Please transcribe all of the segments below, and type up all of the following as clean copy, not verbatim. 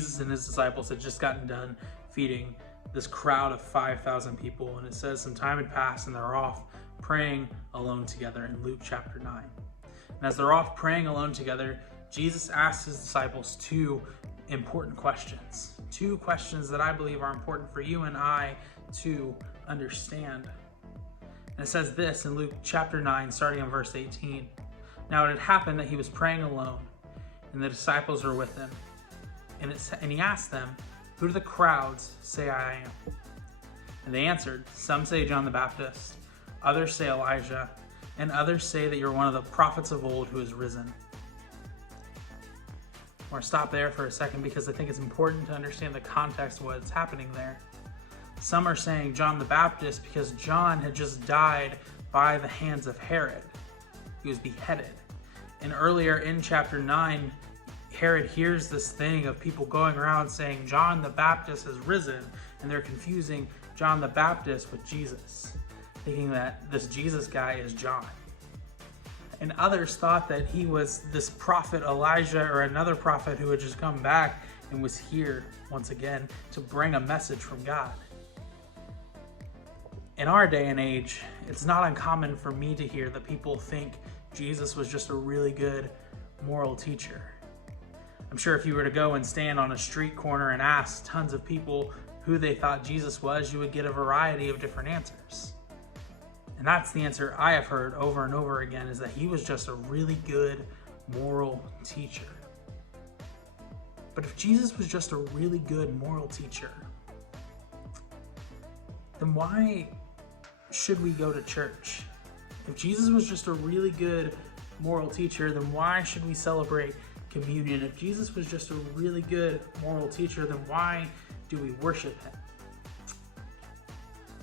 Jesus and his disciples had just gotten done feeding this crowd of 5,000 people, and it says some time had passed and they're off praying alone together in Luke chapter 9. And as they're off praying alone together, Jesus asks his disciples two important questions. Two questions that I believe are important for you and I to understand. And it says this in Luke chapter 9, starting in verse 18. Now it had happened that he was praying alone, and the disciples were with him. And he asked them, "Who do the crowds say I am?" And they answered, "Some say John the Baptist, others say Elijah, and others say that you're one of the prophets of old who has risen." I want to stop there for a second because I think it's important to understand the context of what's happening there. Some are saying John the Baptist because John had just died by the hands of Herod. He was beheaded. And earlier in chapter 9, Herod hears this thing of people going around saying John the Baptist has risen, and they're confusing John the Baptist with Jesus, thinking that this Jesus guy is John. And others thought that he was this prophet Elijah or another prophet who had just come back and was here once again to bring a message from God. In our day and age, it's not uncommon for me to hear that people think Jesus was just a really good moral teacher. I'm sure if you were to go and stand on a street corner and ask tons of people who they thought Jesus was, you would get a variety of different answers. And that's the answer I have heard over and over again, is that he was just a really good moral teacher. But if Jesus was just a really good moral teacher, then why should we go to church? If Jesus was just a really good moral teacher, then why should we celebrate communion? If Jesus was just a really good moral teacher, then why do we worship him?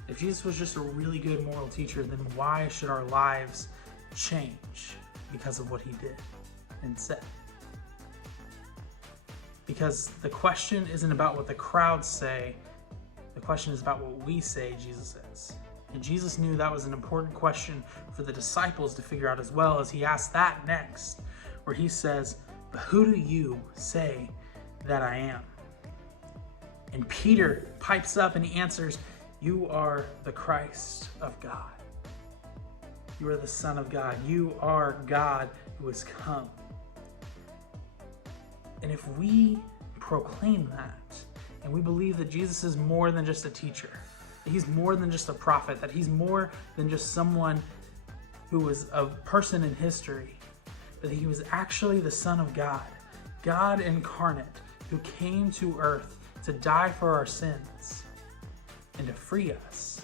If Jesus was just a really good moral teacher, then why should our lives change because of what he did and said? Because the question isn't about what the crowds say, the question is about what we say Jesus is. And Jesus knew that was an important question for the disciples to figure out as well, as he asked that next, where he says, "But who do you say that I am?" And Peter pipes up and he answers, "You are the Christ of God. You are the Son of God. You are God who has come." And if we proclaim that, and we believe that Jesus is more than just a teacher, that he's more than just a prophet, that he's more than just someone who was a person in history, that he was actually the Son of God, God incarnate, who came to earth to die for our sins and to free us,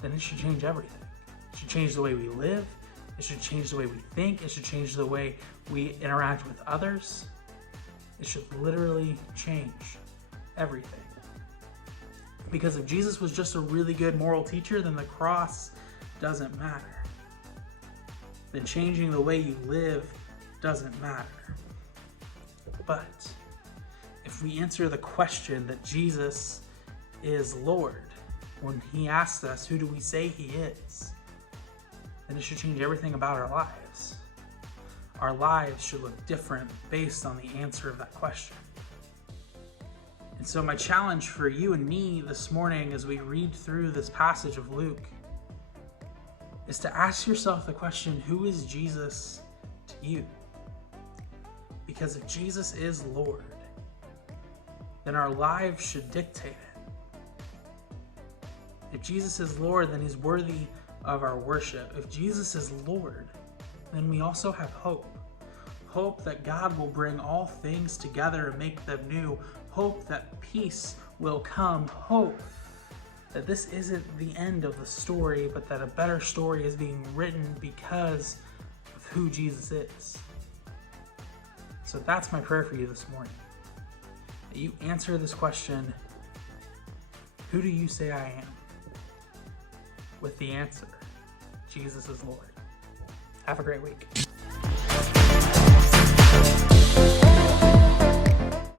then it should change everything. It should change the way we live. It should change the way we think. It should change the way we interact with others. It should literally change everything. Because if Jesus was just a really good moral teacher, then the cross doesn't matter. Then changing the way you live doesn't matter. But if we answer the question that Jesus is Lord, when he asks us, who do we say he is, then it should change everything about our lives. Our lives should look different based on the answer of that question. And so my challenge for you and me this morning as we read through this passage of Luke is to ask yourself the question, who is Jesus to you? Because if Jesus is Lord, then our lives should dictate it. If Jesus is Lord, then he's worthy of our worship. If Jesus is Lord, then we also have hope. Hope that God will bring all things together and make them new. Hope that peace will come. Hope that this isn't the end of the story, but that a better story is being written because of who Jesus is. So that's my prayer for you this morning. That you answer this question, who do you say I am? With the answer, Jesus is Lord. Have a great week.